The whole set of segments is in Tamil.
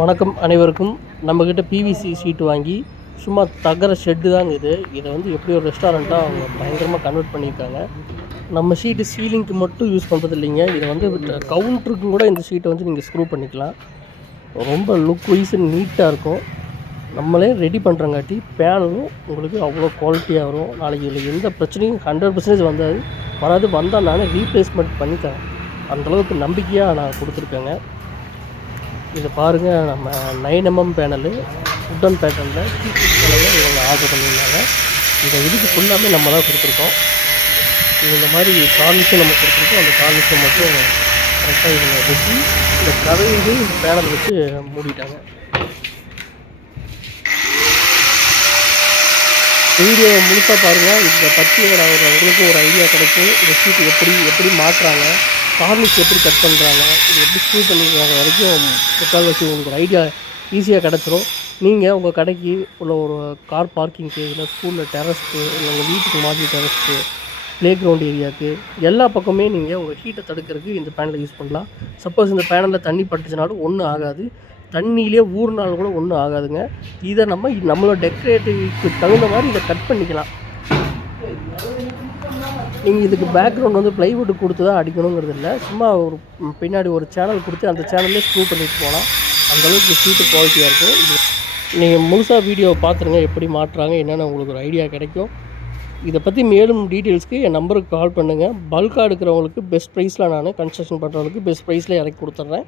வணக்கம் அனைவருக்கும். நம்மக்கிட்ட பிவிசி ஷீட் வாங்கி சும்மா தகர ஷெட்டு தாங்க இது. இதை வந்து எப்படி ஒரு ரெஸ்டாரண்ட்டாக அவங்க பயங்கரமாக கன்வெர்ட் பண்ணியிருக்காங்க. நம்ம ஷீட்டு சீலிங்க்கு மட்டும் யூஸ் பண்ணுறது இல்லைங்க. இதை வந்து கவுண்ட்ருக்கும் கூட இந்த ஷீட்டை வந்து நீங்கள் ஸ்க்ரூ பண்ணிக்கலாம். ரொம்ப லுக் வைஸ் நீட்டாக இருக்கும். நம்மளே ரெடி பண்ணுறங்காட்டி பேனலும் உங்களுக்கு அவ்வளோ குவாலிட்டியாக வரும். நாளைக்கு இதில் எந்த பிரச்சனையும் 100% வராது. வந்தால் நானே ரீப்ளேஸ்மெண்ட் பண்ணித்தரேன். அந்தளவுக்கு நம்பிக்கையாக நான் கொடுத்துருக்கேங்க. இதை பாருங்கள், நம்ம 9mm பேனலு உட்டன் பேட்டர்னில் பேனலில் இவங்க ஆர்டர் பண்ணியிருந்தாங்க. இதை இதுக்கு ஃபுல்லாமே நம்ம தான் கொடுத்துருக்கோம். இந்த மாதிரி கார்னிஷும் நம்ம கொடுத்துருக்கோம். அந்த கார்னிஷை மட்டும் கரெக்டாக இவங்க வெட்டி இந்த கதையிலே இந்த பேனல் வச்சு மூடிட்டாங்க. வீடியோ முழுசாக பாருங்கள். இதை பற்றி உங்களுக்கு ஒரு ஐடியா கிடைக்கும். இந்த ஷீட்டு எப்படி மாற்றுறாங்க, கார்னிஷ் எப்படி கட் பண்ணுறாங்க, இது எப்படி ஸ்க்ரூ பண்ணிக்கிறாங்க வரைக்கும் முக்கால்வாசி உங்களுக்கு ஒரு ஐடியா ஈஸியாக கிடச்சிரும். நீங்கள் உங்கள் கடைக்கு உள்ள ஒரு கார் பார்க்கிங்க்கு, இல்லை ஸ்கூலில் டெரஸ்க்கு, இல்லை உங்கள் வீட்டுக்கு மாதிரி டெரஸ்க்கு, ப்ளே கிரவுண்ட் ஏரியாவுக்கு எல்லா பக்கமே நீங்கள் உங்கள் ஹீட்டை தடுக்கிறதுக்கு இந்த பேனலை யூஸ் பண்ணலாம். சப்போஸ் இந்த பேனலில் தண்ணி பட்டுச்சுனாலும் ஒன்றும் ஆகாது. தண்ணியிலே ஊறினாலும் கூட ஒன்றும் ஆகாதுங்க. இதை நம்மளோட டெக்கரேட்டிவ்க்கு தகுந்த மாதிரி இதை கட் பண்ணிக்கலாம். நீங்கள் இதுக்கு பேக்ரவுண்ட் வந்து ப்ளைவுட் கொடுத்து தான் அடிக்கணுங்கிறது இல்லை. சும்மா ஒரு பின்னாடி ஒரு சேனல் கொடுத்து அந்த சேனல்லே ஸ்க்ரூ பண்ணிட்டு போகலாம். அந்தளவுக்கு ஷீட்டு குவாலிட்டியாக இருக்கும். இது நீங்கள் முழுசாக வீடியோவை பார்த்துருங்க, எப்படி மாட்டுறாங்க என்னென்னு உங்களுக்கு ஒரு ஐடியா கிடைக்கும். இதை பற்றி மேலும் டீட்டெயில்ஸ்க்கு என் நம்பருக்கு கால் பண்ணுங்கள். பல்காக எடுக்கிறவங்களுக்கு பெஸ்ட் ப்ரைஸில் நான் கன்ஸ்ட்ரக்ஷன் பண்ணுறவங்களுக்கு பெஸ்ட் ப்ரைஸில் இறக்கி கொடுத்துட்றேன்.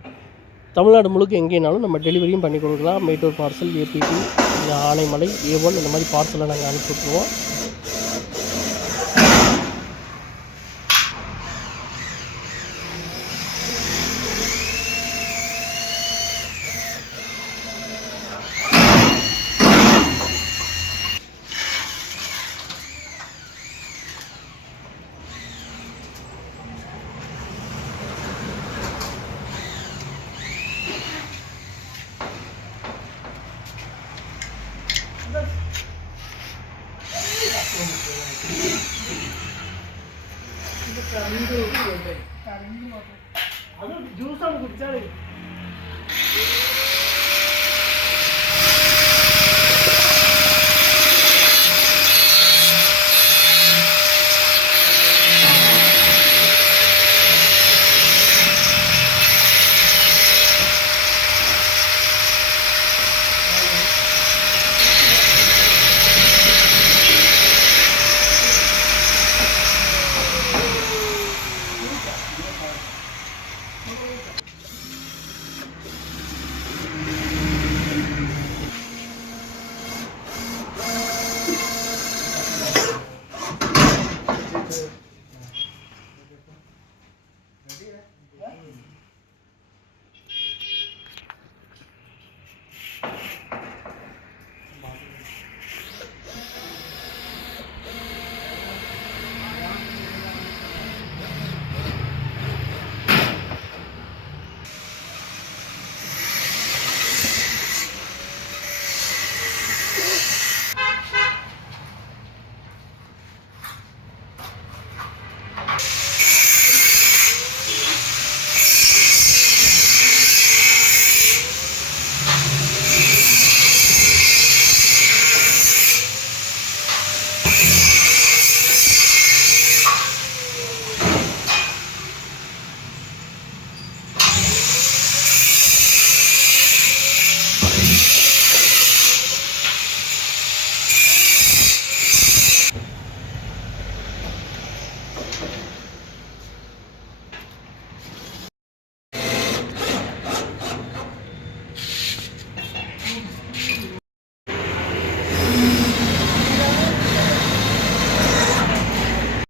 தமிழ்நாடு முழுக்க எங்கேனாலும் நம்ம டெலிவரியும் பண்ணி கொடுக்கலாம். மேட்டூர் பார்சல், ஏபிடி, இல்லை ஆனைமலை, A1 இந்த மாதிரி பார்சலை நாங்கள் அனுப்பி விட்ருவோம். അത് ജ്യൂസാണ് കുടിച്ചാൽ